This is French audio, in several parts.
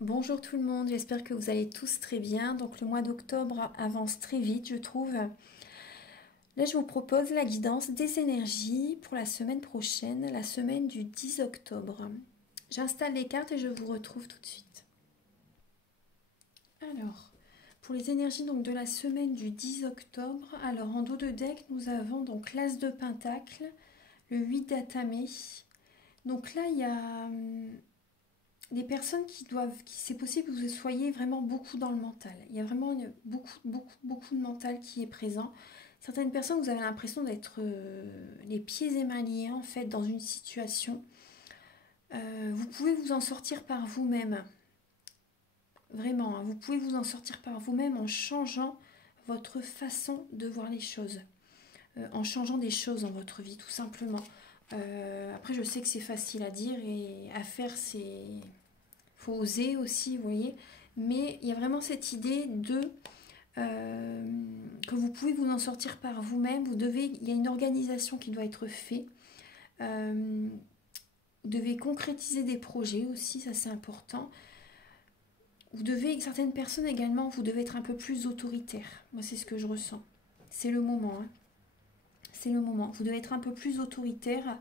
Bonjour tout le monde, j'espère que vous allez tous très bien. Donc le mois d'octobre avance très vite, je trouve. Là, je vous propose la guidance des énergies pour la semaine prochaine, la semaine du 10 octobre. J'installe les cartes et je vous retrouve tout de suite. Alors, pour les énergies donc de la semaine du 10 octobre, alors en dos de deck, nous avons donc l'As de Pentacle, le 8 d'Atamé. Donc là, il y a des personnes c'est possible que vous soyez vraiment beaucoup dans le mental. Il y a vraiment beaucoup de mental qui est présent. Certaines personnes, vous avez l'impression d'être les pieds et mains liés en fait dans une situation. Vous pouvez vous en sortir par vous-même, vraiment. Vous pouvez vous en sortir par vous-même en changeant votre façon de voir les choses, en changeant des choses dans votre vie, tout simplement. Après, je sais que c'est facile à dire et à faire, faut oser aussi, vous voyez. Mais il y a vraiment cette idée de que vous pouvez vous en sortir par vous-même. Il y a une organisation qui doit être faite. Vous devez concrétiser des projets aussi, ça c'est important. Certaines personnes également, vous devez être un peu plus autoritaire. Moi c'est ce que je ressens. C'est le moment. Hein. C'est le moment. Vous devez être un peu plus autoritaire,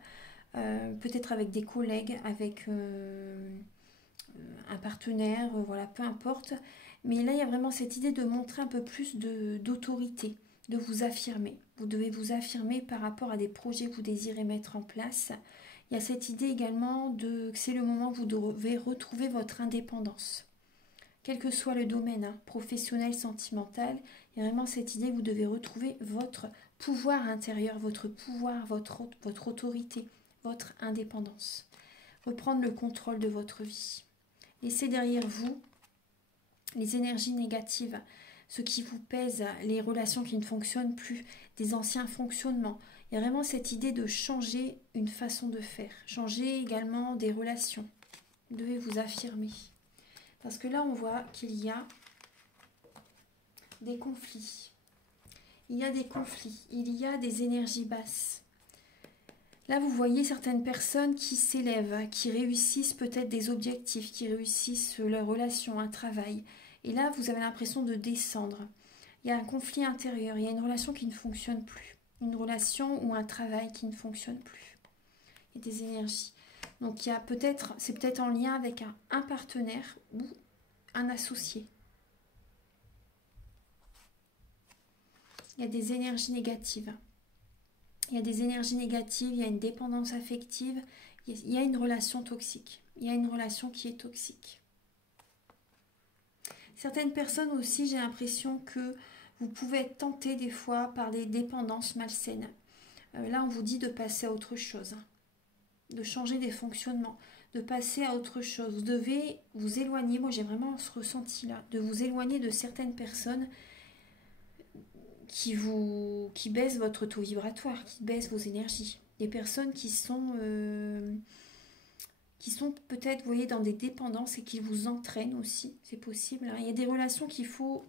peut-être avec des collègues, avec un partenaire, voilà, peu importe. Mais là, il y a vraiment cette idée de montrer un peu plus d'autorité, de vous affirmer. Vous devez vous affirmer par rapport à des projets que vous désirez mettre en place. Il y a cette idée également que c'est le moment où vous devez retrouver votre indépendance. Quel que soit le domaine, hein, professionnel, sentimental, il y a vraiment cette idée que vous devez retrouver votre pouvoir intérieur, votre pouvoir, votre autorité, votre indépendance. Reprendre le contrôle de votre vie. Laissez derrière vous les énergies négatives, ce qui vous pèse, les relations qui ne fonctionnent plus, des anciens fonctionnements. Il y a vraiment cette idée de changer une façon de faire, changer également des relations. Vous devez vous affirmer. Parce que là, on voit qu'il y a des conflits. Il y a des conflits, il y a des énergies basses. Là, vous voyez certaines personnes qui s'élèvent, qui réussissent peut-être des objectifs, qui réussissent leur relation, un travail. Et là, vous avez l'impression de descendre. Il y a un conflit intérieur, il y a une relation qui ne fonctionne plus. Une relation ou un travail qui ne fonctionne plus. Il y a des énergies. Donc, c'est peut-être en lien avec un partenaire ou un associé. Il y a des énergies négatives. Il y a des énergies négatives, il y a une dépendance affective, il y a une relation toxique. Il y a une relation qui est toxique. Certaines personnes aussi, j'ai l'impression que vous pouvez être tenté des fois par des dépendances malsaines. Là, on vous dit de passer à autre chose, hein, de changer des fonctionnements, de passer à autre chose. Vous devez vous éloigner, moi j'ai vraiment ce ressenti-là, de vous éloigner de certaines personnes qui baissent votre taux vibratoire, qui baissent vos énergies. Des personnes qui sont peut-être, vous voyez, dans des dépendances et qui vous entraînent aussi, c'est possible. Hein. Il y a des relations il faut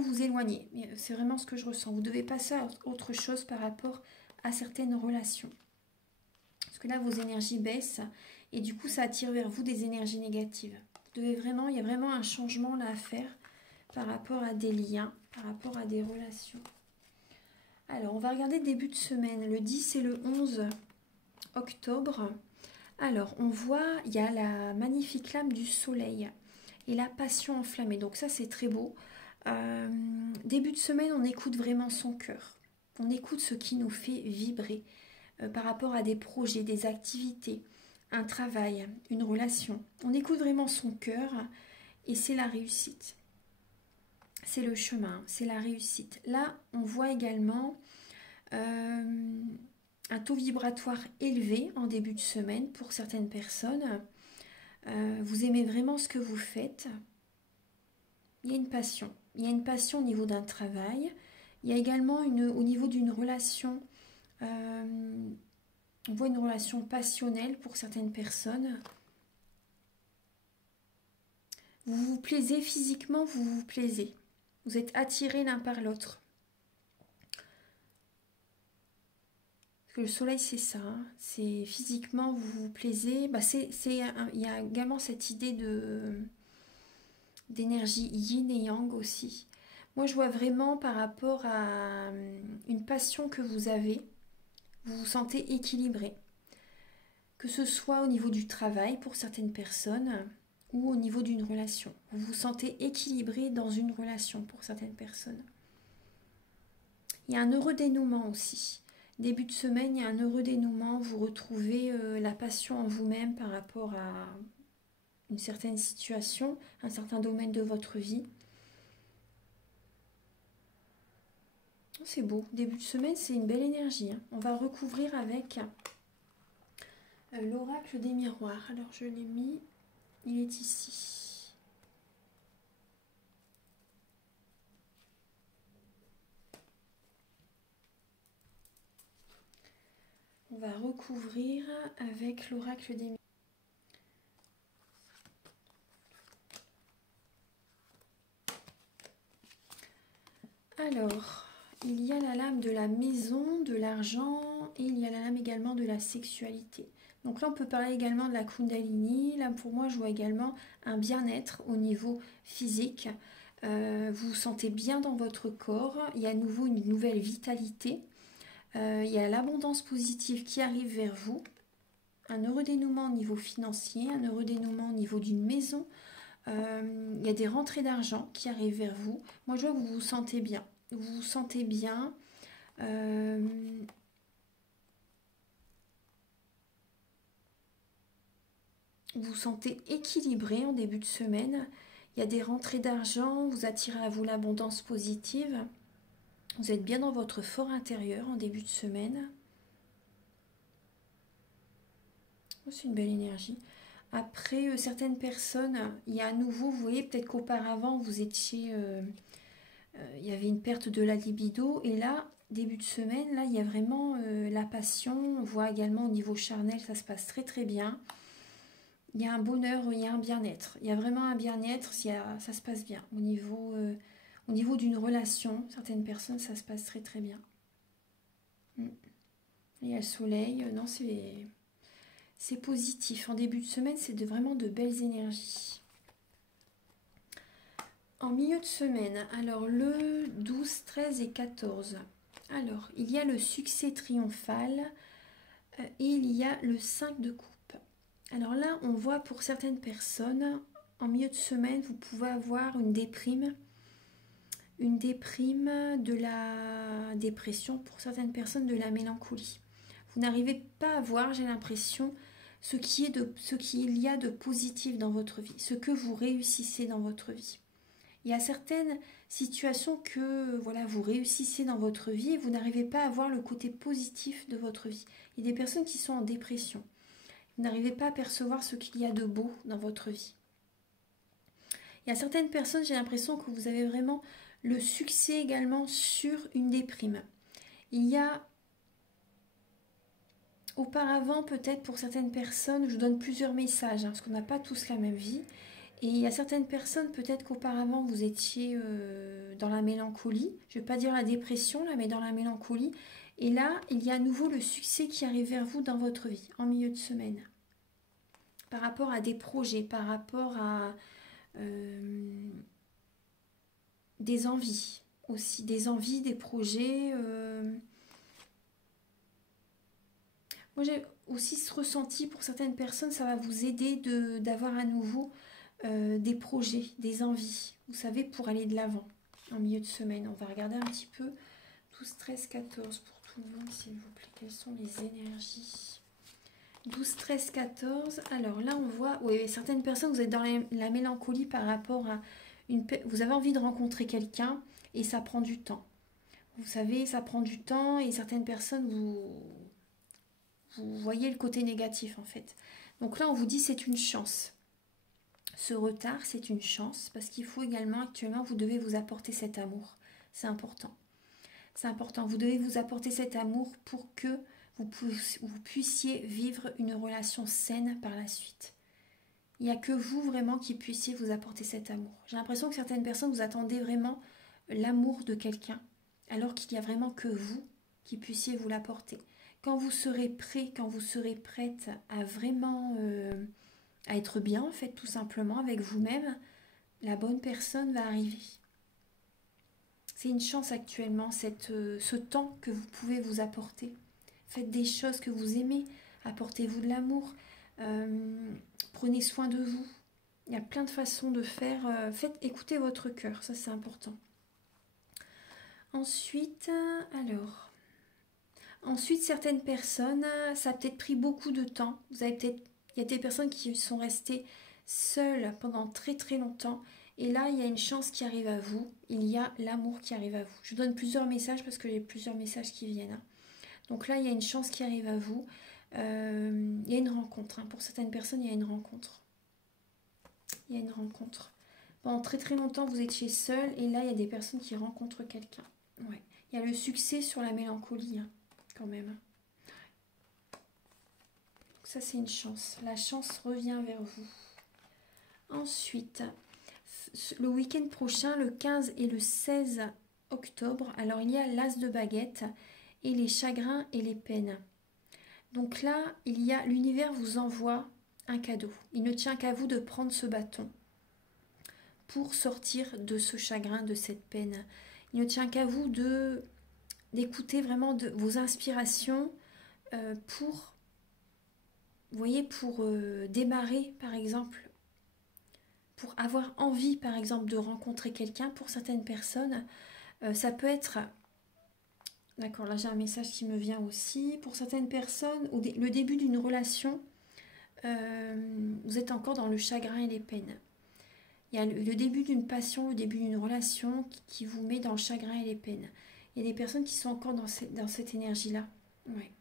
vous éloigner. C'est vraiment ce que je ressens. Vous devez passer à autre chose par rapport à certaines relations. Parce que là, vos énergies baissent et du coup, ça attire vers vous des énergies négatives. Il y a vraiment un changement là à faire par rapport à des liens, par rapport à des relations. Alors, on va regarder début de semaine, le 10 et le 11 octobre. Alors, on voit, il y a la magnifique lame du soleil et la passion enflammée. Donc ça, c'est très beau. Début de semaine, on écoute vraiment son cœur. On écoute ce qui nous fait vibrer par rapport à des projets, des activités, un travail, une relation. On écoute vraiment son cœur et c'est la réussite. C'est le chemin, c'est la réussite. Là, on voit également un taux vibratoire élevé en début de semaine pour certaines personnes. Vous aimez vraiment ce que vous faites. Il y a une passion. Il y a une passion au niveau d'un travail. Il y a également au niveau d'une relation. On voit une relation passionnelle pour certaines personnes. Vous vous plaisez physiquement, vous vous plaisez. Vous êtes attirés l'un par l'autre. que le soleil, c'est ça, hein. C'est physiquement, vous vous plaisez. Bah, il y a également cette idée d'énergie yin et yang aussi. Moi, je vois vraiment par rapport à une passion que vous avez, vous vous sentez équilibré. Que ce soit au niveau du travail pour certaines personnes ou au niveau d'une relation. Vous vous sentez équilibré dans une relation pour certaines personnes. Il y a un heureux dénouement aussi. Début de semaine, il y a un heureux dénouement. Vous retrouvez la passion en vous-même par rapport à une certaine situation, un certain domaine de votre vie. C'est beau. Début de semaine, c'est une belle énergie, hein. On va recouvrir avec l'oracle des miroirs. Alors, je l'ai mis. Il est ici. On va recouvrir avec l'oracle des miroirs. Alors, il y a la lame de la maison, de l'argent, et il y a la lame également de la sexualité. Donc là, on peut parler également de la Kundalini. Là, pour moi, je vois également un bien-être au niveau physique. Vous vous sentez bien dans votre corps. Il y a à nouveau une nouvelle vitalité. Il y a l'abondance positive qui arrive vers vous. Un heureux dénouement au niveau financier, un heureux dénouement au niveau d'une maison. Il y a des rentrées d'argent qui arrivent vers vous. Moi, je vois que vous vous sentez bien. Vous vous sentez bien. Vous vous sentez équilibré en début de semaine. Il y a des rentrées d'argent. Vous attirez à vous l'abondance positive. Vous êtes bien dans votre fort intérieur en début de semaine. C'est une belle énergie. Après, certaines personnes, il y a à nouveau, vous voyez, peut-être qu'auparavant, vous étiez... il y avait une perte de la libido. Et là, début de semaine, là, il y a vraiment la passion. On voit également au niveau charnel, ça se passe très très bien. Il y a un bonheur, il y a un bien-être. Il y a vraiment un bien-être, ça se passe bien. Au niveau d'une relation, certaines personnes, ça se passe très très bien. Il y a le soleil. Non, c'est positif. En début de semaine, c'est vraiment de belles énergies. En milieu de semaine, alors le 12, 13 et 14. Alors, il y a le succès triomphal et il y a le 5 de coupe. Alors là, on voit pour certaines personnes, en milieu de semaine, vous pouvez avoir une déprime de la dépression, pour certaines personnes de la mélancolie. Vous n'arrivez pas à voir, j'ai l'impression, ce qu'il y a de positif dans votre vie, ce que vous réussissez dans votre vie. Il y a certaines situations que voilà, vous réussissez dans votre vie et vous n'arrivez pas à voir le côté positif de votre vie. Il y a des personnes qui sont en dépression. Vous n'arrivez pas à percevoir ce qu'il y a de beau dans votre vie. Il y a certaines personnes, j'ai l'impression que vous avez vraiment le succès également sur une déprime. Il y a auparavant, peut-être pour certaines personnes, je vous donne plusieurs messages, parce qu'on n'a pas tous la même vie. Et il y a certaines personnes, peut-être qu'auparavant, vous étiez dans la mélancolie. Je ne vais pas dire la dépression, là, mais dans la mélancolie. Et là, il y a à nouveau le succès qui arrive vers vous dans votre vie, en milieu de semaine. Par rapport à des projets, par rapport à des envies aussi. Des envies, des projets. Moi, j'ai aussi ce ressenti, pour certaines personnes, ça va vous aider d'avoir à nouveau des projets, des envies, vous savez, pour aller de l'avant en milieu de semaine. On va regarder un petit peu 12, 13, 14 pour tout le monde, s'il vous plaît. Quelles sont les énergies? 12, 13, 14. Alors là, on voit, oui, certaines personnes, vous êtes dans la mélancolie par rapport à vous avez envie de rencontrer quelqu'un et ça prend du temps. Vous savez, ça prend du temps et certaines personnes, vous voyez le côté négatif en fait. Donc là, on vous dit c'est une chance. Ce retard, c'est une chance parce qu'il faut également, actuellement, vous devez vous apporter cet amour. C'est important. C'est important. Vous devez vous apporter cet amour pour que vous puissiez vivre une relation saine par la suite. Il n'y a que vous vraiment qui puissiez vous apporter cet amour. J'ai l'impression que certaines personnes, vous attendez vraiment l'amour de quelqu'un, alors qu'il n'y a vraiment que vous qui puissiez vous l'apporter. quand vous serez prêt, quand vous serez prête à vraiment à être bien, en fait, tout simplement, avec vous-même, la bonne personne va arriver. C'est une chance actuellement, ce temps que vous pouvez vous apporter. Faites des choses que vous aimez, apportez-vous de l'amour, prenez soin de vous. Il y a plein de façons de faire. Écoutez votre cœur, ça c'est important. Ensuite, certaines personnes, ça a peut-être pris beaucoup de temps. Il y a des personnes qui sont restées seules pendant très très longtemps. Et là, il y a une chance qui arrive à vous. Il y a l'amour qui arrive à vous. Je vous donne plusieurs messages parce que j'ai plusieurs messages qui viennent. Donc là, il y a une chance qui arrive à vous. Il y a une rencontre. Pour certaines personnes, il y a une rencontre. Il y a une rencontre. Pendant très très longtemps, vous étiez seul. Et là, il y a des personnes qui rencontrent quelqu'un. Ouais. Il y a le succès sur la mélancolie, quand même. Donc ça, c'est une chance. La chance revient vers vous. Ensuite, le week-end prochain, le 15 et le 16 octobre, alors il y a l'as de baguette et les chagrins et les peines. Donc là, l'univers vous envoie un cadeau. Il ne tient qu'à vous de prendre ce bâton pour sortir de ce chagrin, de cette peine. Il ne tient qu'à vous d'écouter vraiment vos inspirations pour, vous voyez, pour démarrer, par exemple, pour avoir envie, par exemple, de rencontrer quelqu'un. Pour certaines personnes, ça peut être... D'accord, là j'ai un message qui me vient aussi. Pour certaines personnes, le début d'une relation, vous êtes encore dans le chagrin et les peines. Il y a le début d'une passion, le début d'une relation qui vous met dans le chagrin et les peines. Il y a des personnes qui sont encore dans cette énergie-là. Ouais.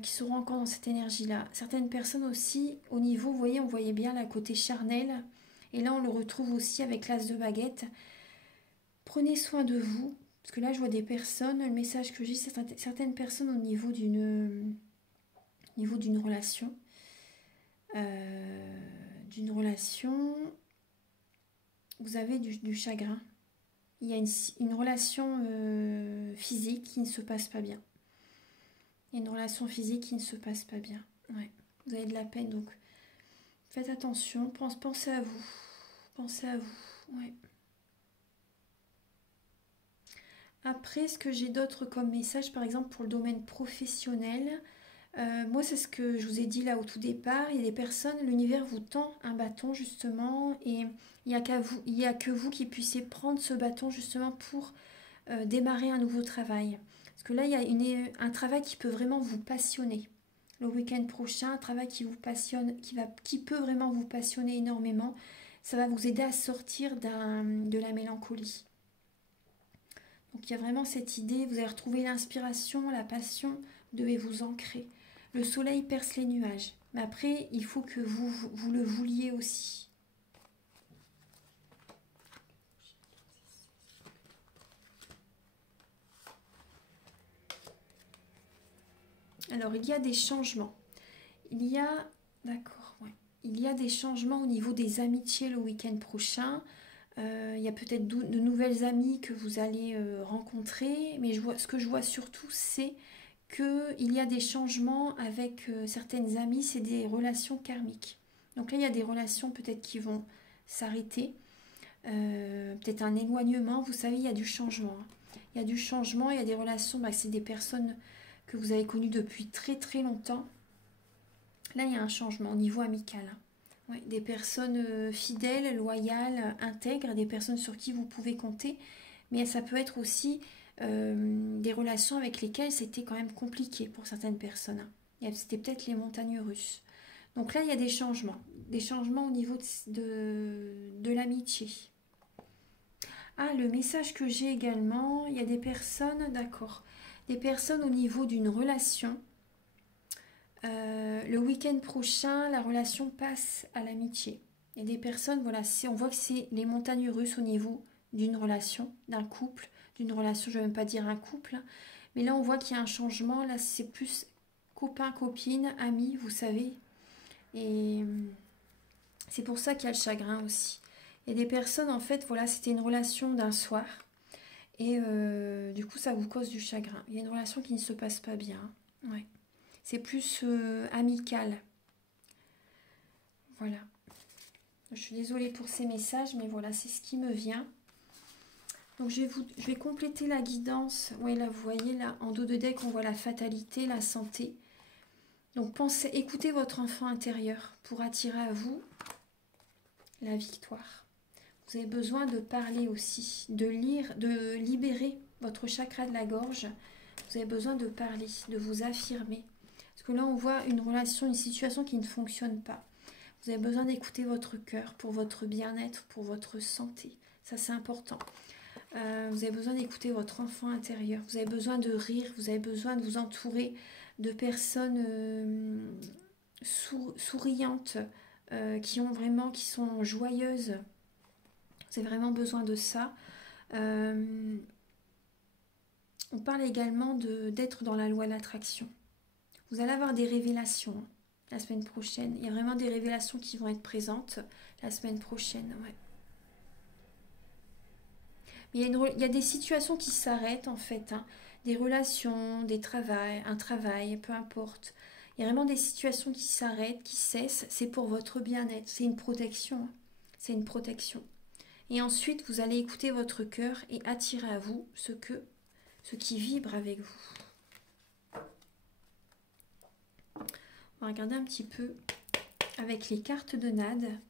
Qui seront encore dans cette énergie-là. Certaines personnes aussi, au niveau, vous voyez, on voyait bien le côté charnel. Et là, on le retrouve aussi avec l'as de baguette. Prenez soin de vous. Parce que là, je vois des personnes, le message que j'ai, certaines personnes au niveau d'une relation. Vous avez du chagrin. Il y a une relation physique qui ne se passe pas bien. Il y a une relation physique qui ne se passe pas bien. Ouais. Vous avez de la peine, donc faites attention. Pensez à vous. Pensez à vous. Ouais. Après, ce que j'ai d'autre comme message, par exemple pour le domaine professionnel, moi c'est ce que je vous ai dit là au tout départ, il y a des personnes, l'univers vous tend un bâton justement et il n'y a que vous qui puissiez prendre ce bâton justement pour démarrer un nouveau travail. Parce que là, il y a un travail qui peut vraiment vous passionner. Le week-end prochain, un travail qui vous passionne, qui peut vraiment vous passionner énormément, ça va vous aider à sortir de la mélancolie. Donc il y a vraiment cette idée, vous allez retrouver l'inspiration, la passion, vous devez vous ancrer. Le soleil perce les nuages, mais après il faut que vous le vouliez aussi. Alors il y a des changements. Il y a des changements au niveau des amitiés le week-end prochain. Il y a peut-être de nouvelles amies que vous allez rencontrer, mais ce que je vois surtout, c'est qu'il y a des changements avec certaines amies, c'est des relations karmiques. Donc là, il y a des relations peut-être qui vont s'arrêter, peut-être un éloignement, vous savez, il y a du changement. Il y a du changement, il y a des relations, c'est des personnes que vous avez connues depuis très très longtemps. Là, il y a un changement au niveau amical. Ouais, des personnes fidèles, loyales, intègres, des personnes sur qui vous pouvez compter. Mais ça peut être aussi des relations avec lesquelles c'était quand même compliqué pour certaines personnes. C'était peut-être les montagnes russes. Donc là, il y a des changements au niveau de l'amitié. Ah, le message que j'ai également, il y a des personnes, d'accord, des personnes au niveau d'une relation. Le week-end prochain, la relation passe à l'amitié. Il y a des personnes, voilà, on voit que c'est les montagnes russes au niveau d'une relation, d'un couple, d'une relation, je ne vais même pas dire un couple, mais là on voit qu'il y a un changement, là c'est plus copain, copine, ami, vous savez, et c'est pour ça qu'il y a le chagrin aussi. Il y a des personnes, en fait, voilà, c'était une relation d'un soir, Et du coup, ça vous cause du chagrin. Il y a une relation qui ne se passe pas bien. Ouais. C'est plus amical. Voilà. Je suis désolée pour ces messages, mais voilà, c'est ce qui me vient. Donc, je vais compléter la guidance. Oui, là, vous voyez, là, en dos de deck, on voit la fatalité, la santé. Donc, écoutez votre enfant intérieur pour attirer à vous la victoire. Vous avez besoin de parler aussi, de lire, de libérer votre chakra de la gorge. Vous avez besoin de parler, de vous affirmer. Parce que là, on voit une relation, une situation qui ne fonctionne pas. Vous avez besoin d'écouter votre cœur pour votre bien-être, pour votre santé. Ça, c'est important. Vous avez besoin d'écouter votre enfant intérieur. Vous avez besoin de rire. Vous avez besoin de vous entourer de personnes souriantes, qui sont joyeuses. Vous avez vraiment besoin de ça. On parle également d'être dans la loi de l'attraction. Vous allez avoir des révélations la semaine prochaine. Il y a vraiment des révélations qui vont être présentes la semaine prochaine. Ouais. Mais il y a des situations qui s'arrêtent en fait. Des relations, un travail, peu importe. Il y a vraiment des situations qui s'arrêtent, qui cessent. C'est pour votre bien-être. C'est une protection. C'est une protection. Et ensuite, vous allez écouter votre cœur et attirer à vous ce qui vibre avec vous. On va regarder un petit peu avec les cartes de Nade.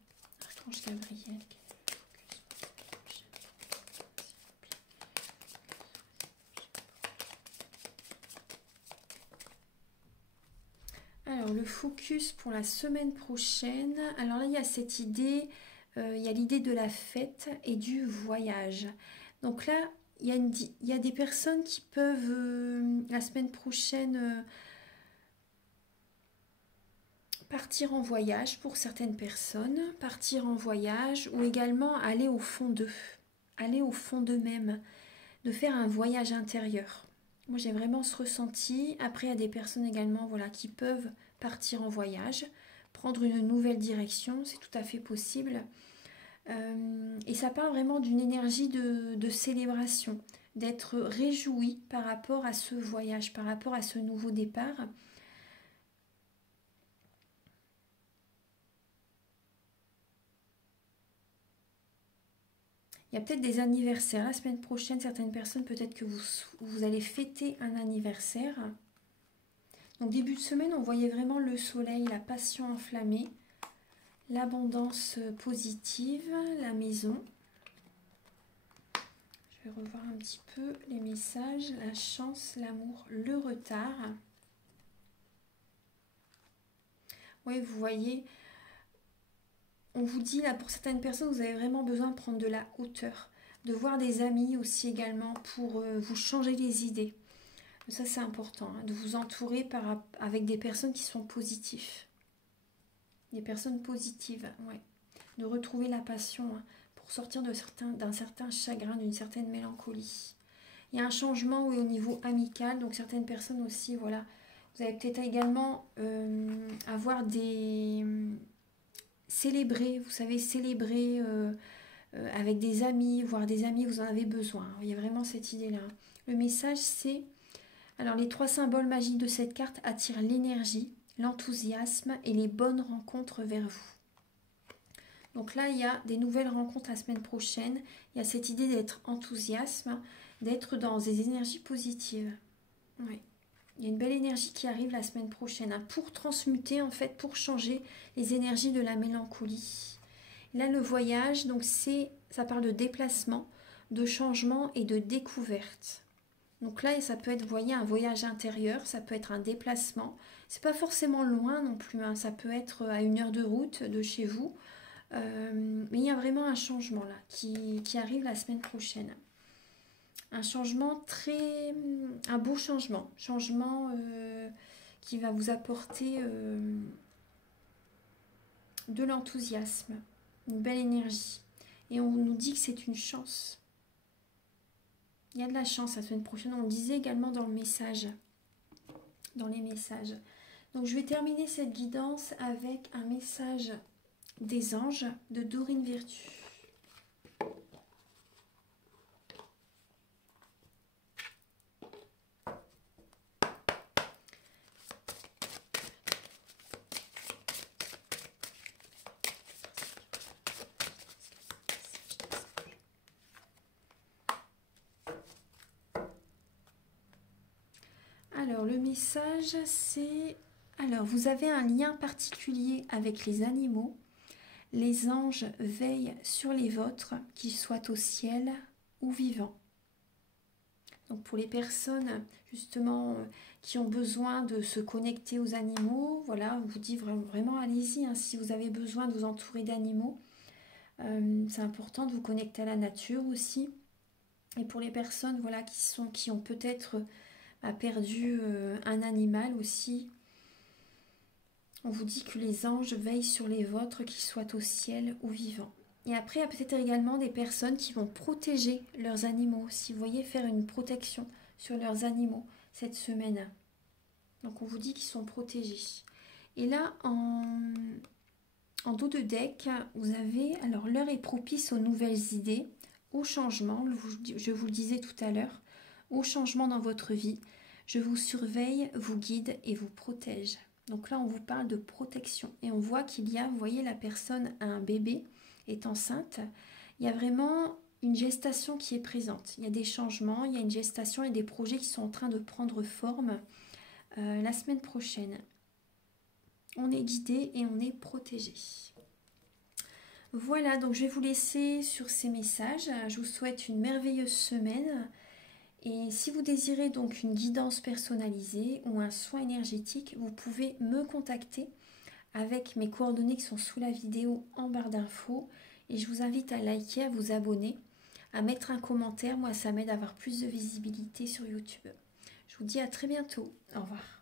Archange Gabriel. Alors, le focus pour la semaine prochaine. Alors là, il y a cette idée, il y a l'idée de la fête et du voyage. Donc là, il y a des personnes qui peuvent, la semaine prochaine, partir en voyage pour certaines personnes, partir en voyage ou également aller au fond d'eux, aller au fond d'eux-mêmes, de faire un voyage intérieur. Moi, j'ai vraiment ce ressenti. Après, il y a des personnes également voilà, qui peuvent partir en voyage, prendre une nouvelle direction, c'est tout à fait possible. Et ça parle vraiment d'une énergie de célébration, d'être réjoui par rapport à ce voyage, par rapport à ce nouveau départ. Il y a peut-être des anniversaires. La semaine prochaine, certaines personnes, peut-être que vous allez fêter un anniversaire. Donc début de semaine, on voyait vraiment le soleil, la passion enflammée, l'abondance positive, la maison. Je vais revoir un petit peu les messages. La chance, l'amour, le retard. Oui, vous voyez, on vous dit là, pour certaines personnes, vous avez vraiment besoin de prendre de la hauteur, de voir des amis aussi également pour vous changer les idées. Ça, c'est important, de vous entourer avec des personnes qui sont positives. Des personnes positives, ouais. De retrouver la passion pour sortir d'un certain chagrin, d'une certaine mélancolie. Il y a un changement au niveau amical, donc certaines personnes aussi, voilà. Vous allez peut-être également avoir célébrer, vous savez, célébrer avec des amis, voir des amis, vous en avez besoin. Il y a vraiment cette idée-là. Le message, c'est... Alors, les 3 symboles magiques de cette carte attirent l'énergie, l'enthousiasme et les bonnes rencontres vers vous. Donc là, il y a des nouvelles rencontres la semaine prochaine. Il y a cette idée d'être enthousiasme, d'être dans des énergies positives. Oui. Il y a une belle énergie qui arrive la semaine prochaine pour transmuter, en fait, pour changer les énergies de la mélancolie. Là, le voyage, donc ça parle de déplacement, de changement et de découverte. Donc là, ça peut être, vous voyez, un voyage intérieur, ça peut être un déplacement. C'est pas forcément loin non plus, ça peut être à 1 heure de route de chez vous. Mais il y a vraiment un changement là qui arrive la semaine prochaine. Un changement un beau changement. Changement qui va vous apporter de l'enthousiasme, une belle énergie. Et on nous dit que c'est une chance. Il y a de la chance la semaine prochaine. On le disait également dans le message. Dans les messages. Donc je vais terminer cette guidance avec un message des anges de Dorine Virtue. Alors, le message, c'est... Alors, vous avez un lien particulier avec les animaux. Les anges veillent sur les vôtres, qu'ils soient au ciel ou vivants. Donc, pour les personnes, justement, qui ont besoin de se connecter aux animaux, voilà, on vous dit vraiment allez-y, hein, si vous avez besoin de vous entourer d'animaux. C'est important de vous connecter à la nature aussi. Et pour les personnes voilà, qui ont peut-être perdu un animal aussi, on vous dit que les anges veillent sur les vôtres, qu'ils soient au ciel ou vivants. Et après, il y a peut-être également des personnes qui vont protéger leurs animaux. Si vous voyez, faire une protection sur leurs animaux cette semaine. Donc on vous dit qu'ils sont protégés. Et là, en dos de deck, vous avez... Alors l'heure est propice aux nouvelles idées, au changement, je vous le disais tout à l'heure, au changement dans votre vie. Je vous surveille, vous guide et vous protège. Donc là, on vous parle de protection. Et on voit qu'il y a, vous voyez, la personne a un bébé, est enceinte. Il y a vraiment une gestation qui est présente. Il y a des changements, il y a une gestation et des projets qui sont en train de prendre forme la semaine prochaine. On est guidé et on est protégé. Voilà, donc je vais vous laisser sur ces messages. Je vous souhaite une merveilleuse semaine. Et si vous désirez donc une guidance personnalisée ou un soin énergétique, vous pouvez me contacter avec mes coordonnées qui sont sous la vidéo en barre d'infos. Et je vous invite à liker, à vous abonner, à mettre un commentaire. Moi, ça m'aide à avoir plus de visibilité sur YouTube. Je vous dis à très bientôt. Au revoir.